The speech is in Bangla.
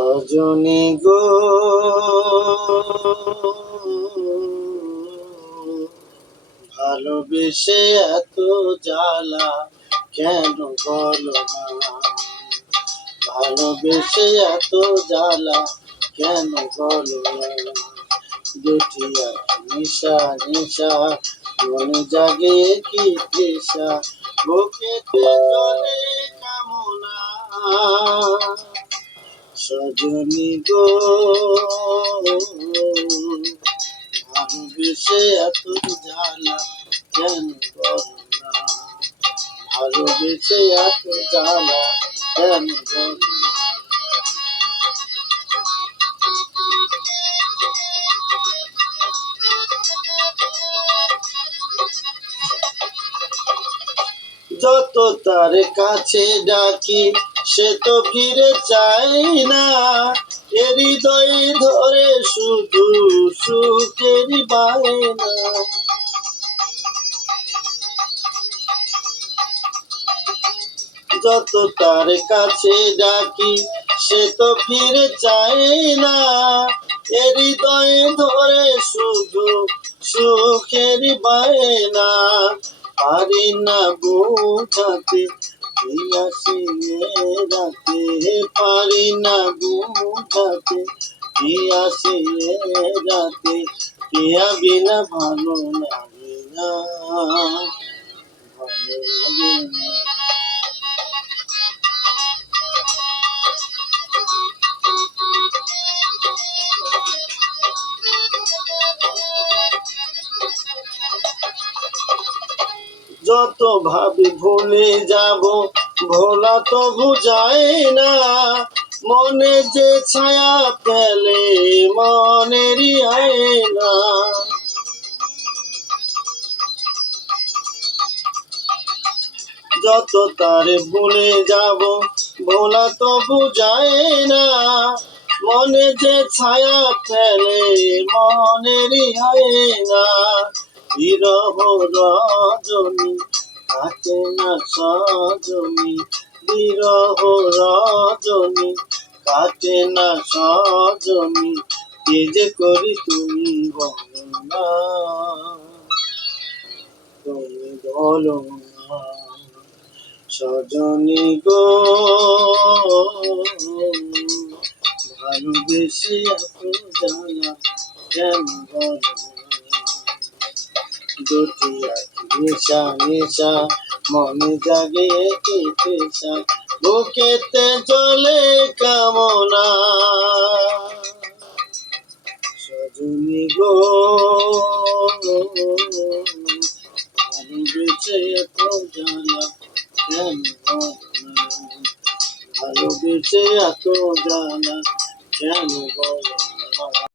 সজনী গো, ভালোবেসে এত জ্বালা কেন বলো না, ভালোবেসে এত জ্বালা কেন বলো না। দুটি নিশা নিশা মনে জাগে কি তৃষা, বুকেতে চলে কামনা। সজনী গো, ভালোবেসে এত জ্বালা কেন বলো না, ভালোবেসে এত জ্বালা কেন বলো না। যত তার কাছে ডাকি সে তো ফিরে চায় না, এ হৃদয়ে ধরে শুধু সুখেরই বায়না। যত তার কাছে ডাকি সে তো ফিরে চায় না, এ হৃদয়ে ধরে শুধু সুখেরই বায়না। পারি না বুঝাতে আসে রাতে, পারি না বুঝাতে আসে রাতে, পিয়া বিনা ভালো লাগে না, ভালো লাগে না। যত ভাবি ভুলে যাব ভোলা তো বুঝায় না, মনে যে ছায়া ফেলে মনেরই আয়না। যত তারে ভুলে যাব ভোলা তো বুঝায় না, মনে যে ছায়া ফেলে মনেরই আয়না। বিরহ রজনী কাটে না সজনী, বিরহ রজনী কাটে না সজনী, কি যে করি তুমি বলো না, তুমি বলো না। সজনী গো, ভালোবেসে এত জ্বালা কেন বলো না। দুটি নেশা নেশা মনে জাগে কি তৃষা, বুকেতে চলে কামনা। সজনী গো, ভালোবেসে এত জ্বালা কেন বলো না, ভালোবেসে এত জ্বালা কেন বলো না।